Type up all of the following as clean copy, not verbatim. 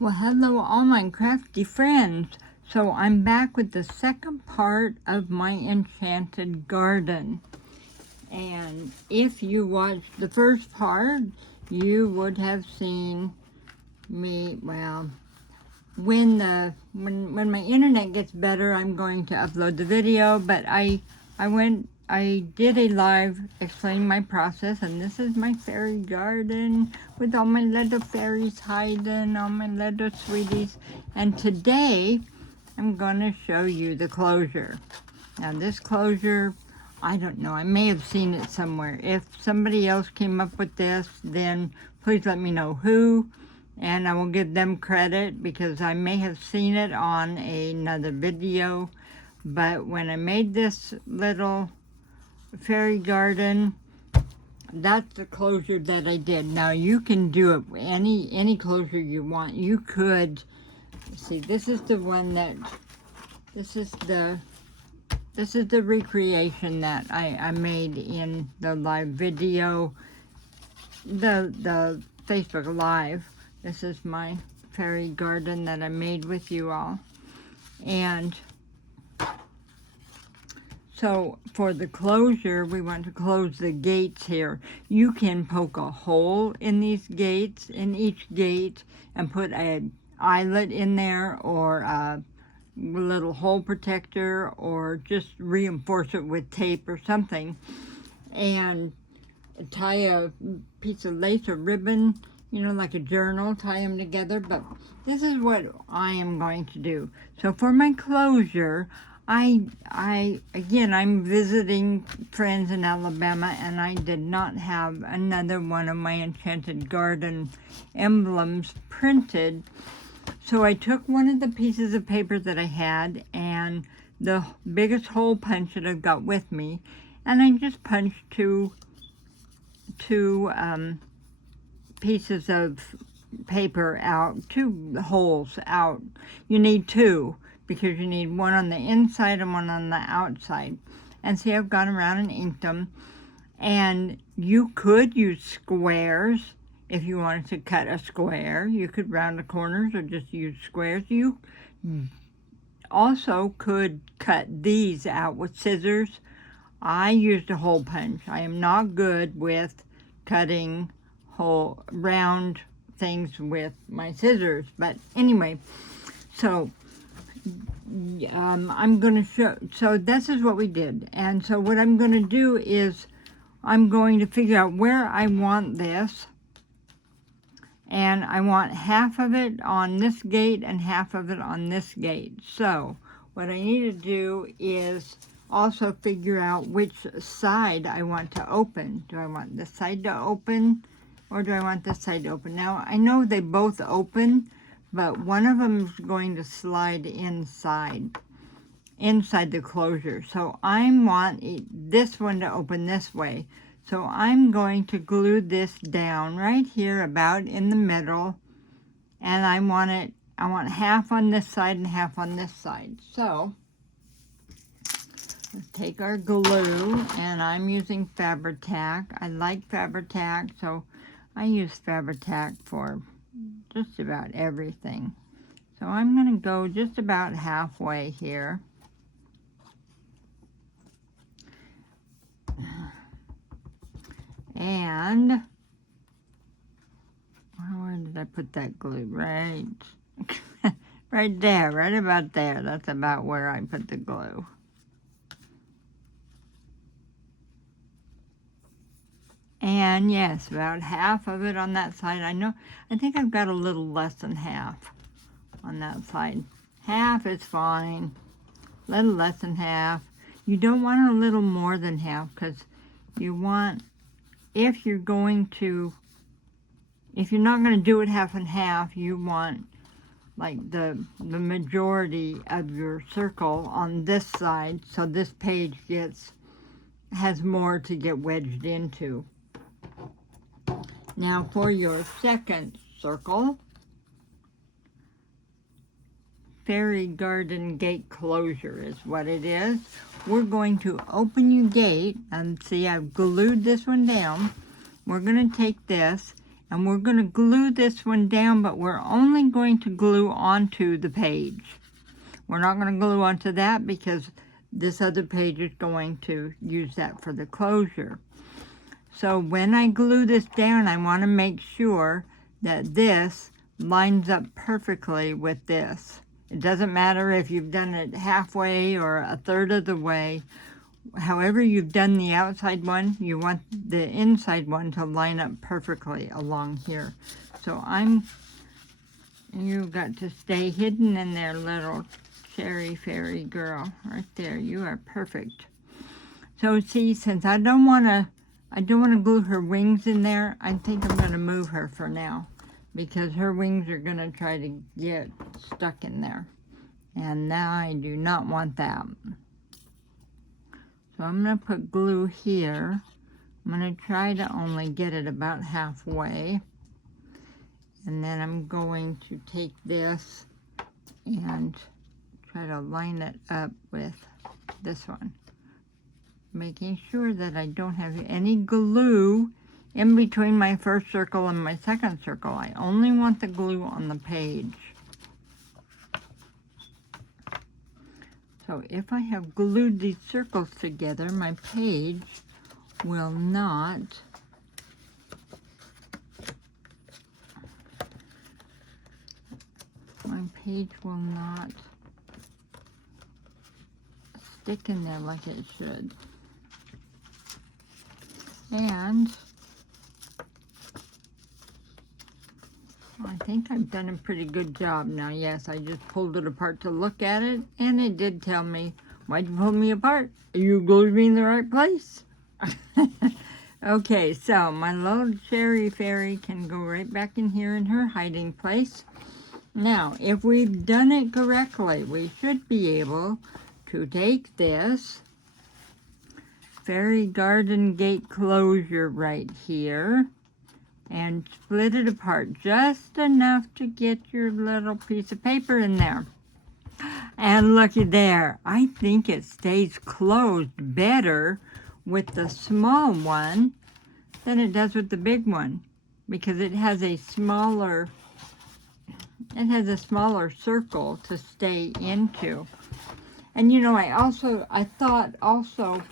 Well, hello all my crafty friends. So I'm back with the second part of my Enchanted Garden. And if you watched the first part, you would have seen me, well, when my internet gets better, I'm going to upload the video, but I did a live explaining my process, and this is my fairy garden with all my little fairies hiding, all my little sweeties. And today, I'm going to show you the closure. Now this closure, I don't know, I may have seen it somewhere. If somebody else came up with this, then please let me know who, and I will give them credit because I may have seen it on another video. But when I made this little fairy garden, that's the closure that I did. Now you can do it any closure you want. You could see, this is the one that this is the recreation that I made in the live video, the Facebook Live. This is my fairy garden that I made with you all. And so for the closure, we want to close the gates here. You can poke a hole in these gates, in each gate, and put an eyelet in there, or a little hole protector, or just reinforce it with tape or something, and tie a piece of lace or ribbon, you know, like a journal, tie them together. But this is what I am going to do. So for my closure, again, I'm visiting friends in Alabama, and I did not have another one of my Enchanted Garden emblems printed. So I took one of the pieces of paper that I had, and the biggest hole punch that I've got with me, and I just punched two pieces of paper out, two holes out. You need two, because you need one on the inside and one on the outside. And see, I've gone around and inked them. And you could use squares if you wanted to cut a square. You could round the corners or just use squares. You also could cut these out with scissors. I used a hole punch. I am not good with cutting round things with my scissors. But anyway, so I'm going to show, so this is what we did. And so what I'm going to do is I'm going to figure out where I want this. And I want half of it on this gate and half of it on this gate. So what I need to do is also figure out which side I want to open. Do I want this side to open, or do I want this side to open? Now, I know they both open, but one of them is going to slide inside the closure. So I want this one to open this way. So I'm going to glue this down right here about in the middle, and I want half on this side and half on this side. So let's take our glue, and I'm using Fabri-Tac. I like Fabri-Tac, so I use Fabri-Tac for just about everything. So I'm going to go just about halfway here. And where did I put that glue? Right, right there, right about there. That's about where I put the glue. And yes, about half of it on that side. I think I've got a little less than half on that side. Half is fine. A little less than half. You don't want a little more than half, because you want, if you're not going to do it half and half, you want like the majority of your circle on this side, so this page has more to get wedged into. Now for your second circle, fairy garden gate closure is what it is. We're going to open your gate, and see, I've glued this one down. We're going to take this, And we're going to glue this one down, but we're only going to glue onto the page. We're not going to glue onto that because this other page is going to use that for the closure. So when I glue this down, I want to make sure that this lines up perfectly with this. It doesn't matter if you've done it halfway or a third of the way. However you've done the outside one, you want the inside one to line up perfectly along here. So you've got to stay hidden in there, little cherry fairy girl. Right there, you are perfect. So see, since I don't want to glue her wings in there, I think I'm going to move her for now, because her wings are going to try to get stuck in there. And now I do not want that. So I'm going to put glue here. I'm going to try to only get it about halfway. And then I'm going to take this and try to line it up with this one, making sure that I don't have any glue in between my first circle and my second circle. I only want the glue on the page. So if I have glued these circles together, my page will not stick in there like it should. And I think I've done a pretty good job now. Yes, I just pulled it apart to look at it, and it did tell me, why'd you pull me apart? You glued me in the right place? Okay, so my little cherry fairy can go right back in here in her hiding place. Now, if we've done it correctly, we should be able to take this fairy garden gate closure right here and split it apart just enough to get your little piece of paper in there. And looky there, I think it stays closed better with the small one than it does with the big one, because it has a smaller circle to stay into. And you know, I thought also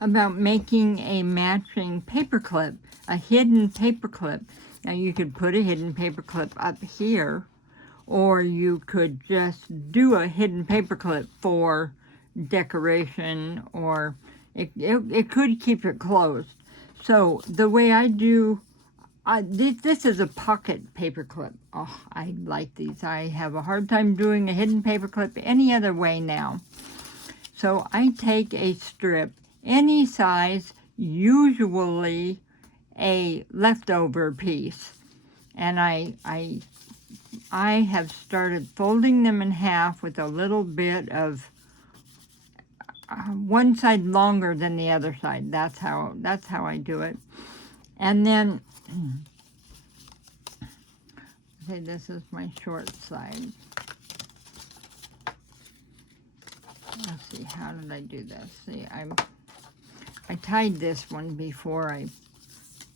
about making a matching paper clip, a hidden paper clip. Now you could put a hidden paper clip up here, or you could just do a hidden paper clip for decoration, or it could keep it closed. So the way I do, this is a pocket paper clip. Oh, I like these. I have a hard time doing a hidden paper clip any other way now. So I take a strip, any size, usually a leftover piece, and I have started folding them in half with a little bit of one side longer than the other side. That's how I do it. And then say this is my short side. Let's see, how did I do this? See, I tied this one before I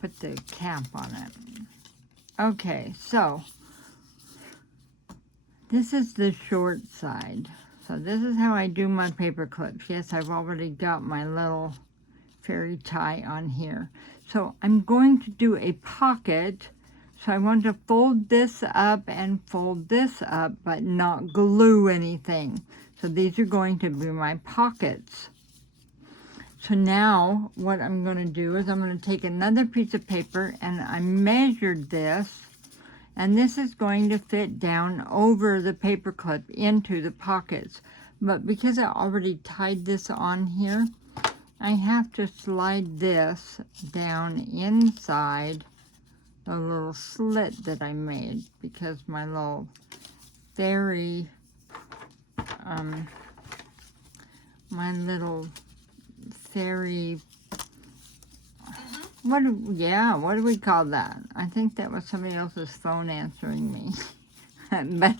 put the cap on it. Okay, so this is the short side. So this is how I do my paper clips. Yes, I've already got my little fairy tie on here. So I'm going to do a pocket. So I want to fold this up and fold this up, but not glue anything. So these are going to be my pockets. So now what I'm going to do is I'm going to take another piece of paper, and I measured this, and this is going to fit down over the paper clip into the pockets. But because I already tied this on here, I have to slide this down inside the little slit that I made, because my little fairy, what do we call that? I think that was somebody else's phone answering me. But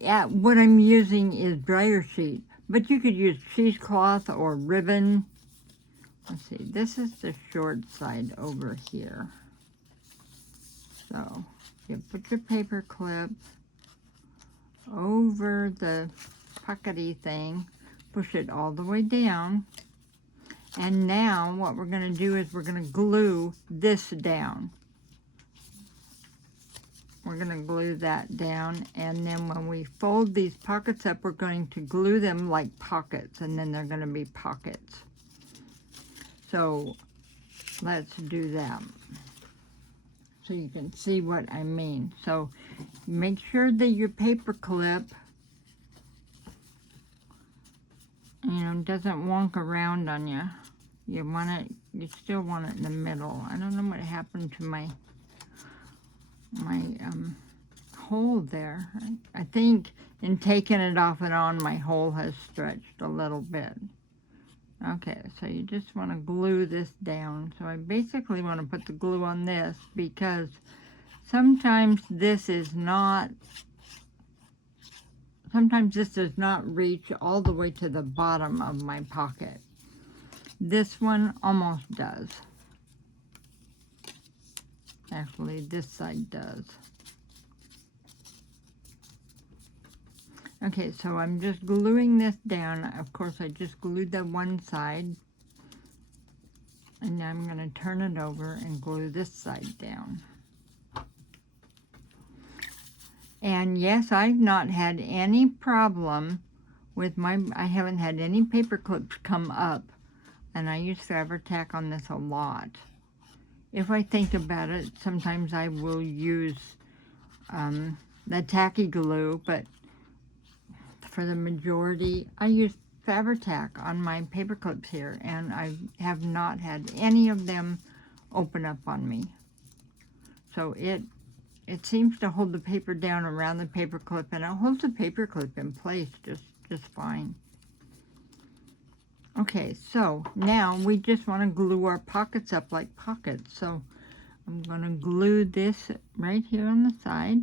yeah, what I'm using is dryer sheet, but you could use cheesecloth or ribbon let's see, this is the short side over here. So you put your paper clip over the pockety thing, push it all the way down, and now what we're going to do is we're going to glue this down. We're going to glue that down, and then when we fold these pockets up, we're going to glue them like pockets, and then they're going to be pockets. So let's do that so you can see what I mean. So make sure that your paper clip, doesn't wonk around on you. You still want it in the middle. I don't know what happened to my hole there. I think in taking it off and on, my hole has stretched a little bit. Okay, so you just want to glue this down. So I basically want to put the glue on this because sometimes this does not reach all the way to the bottom of my pocket. This one almost does. Actually, this side does. Okay, so I'm just gluing this down. Of course, I just glued the one side. And now I'm going to turn it over and glue this side down. And yes, I've not had any problem with I haven't had any paper clips come up. And I use Fabri-Tac on this a lot. If I think about it, sometimes I will use the tacky glue, but for the majority, I use Fabri-Tac on my paper clips here, and I have not had any of them open up on me. So it seems to hold the paper down around the paper clip, and it holds the paper clip in place just fine. Okay, so now we just want to glue our pockets up like pockets. So I'm going to glue this right here on the side.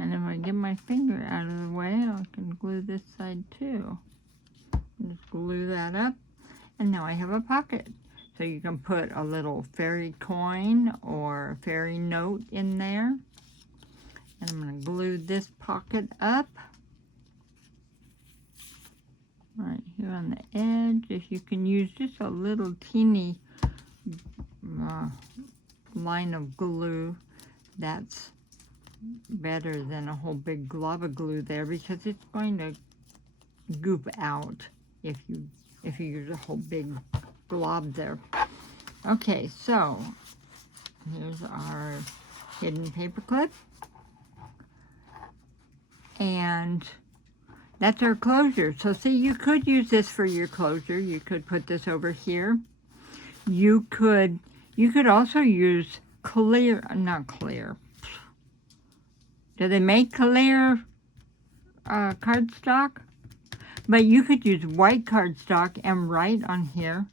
And if I get my finger out of the way, I can glue this side too. Just glue that up. And now I have a pocket. So you can put a little fairy coin or fairy note in there. And I'm going to glue this pocket up. Right here on the edge. If you can use just a little teeny line of glue, that's better than a whole big glob of glue there, because it's going to goop out if you use a whole big glob there. Okay, so here's our hidden paper clip, and that's our closure. So see, you could use this for your closure. You could put this over here. You could also use clear, not clear. Do they make clear cardstock? But you could use white cardstock and write on here.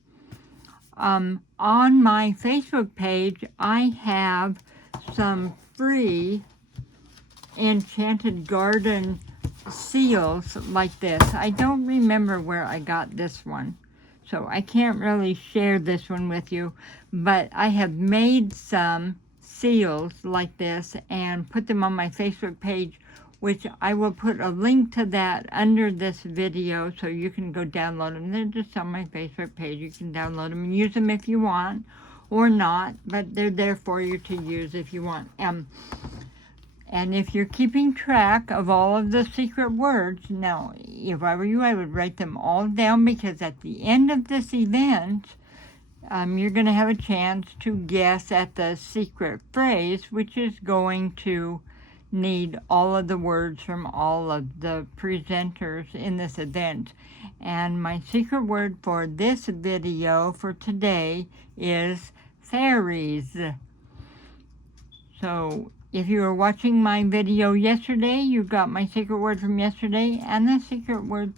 On my Facebook page, I have some free Enchanted Garden seals like this. I don't remember where I got this one, so I can't really share this one with you, but I have made some seals like this and put them on my Facebook page, which I will put a link to that under this video so you can go download them. They're just on my Facebook page. You can download them and use them if you want or not, but they're there for you to use if you want. And if you're keeping track of all of the secret words, now, if I were you, I would write them all down, because at the end of this event, you're going to have a chance to guess at the secret phrase, which is going to need all of the words from all of the presenters in this event. And my secret word for this video for today is fairies. So if you were watching my video yesterday, you got my secret word from yesterday, and the secret word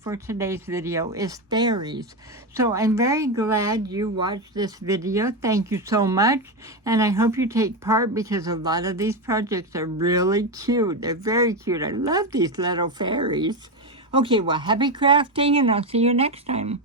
for today's video is fairies. So I'm very glad you watched this video. Thank you so much, and I hope you take part, because a lot of these projects are really cute. They're very cute. I love these little fairies. Okay, well, happy crafting, and I'll see you next time.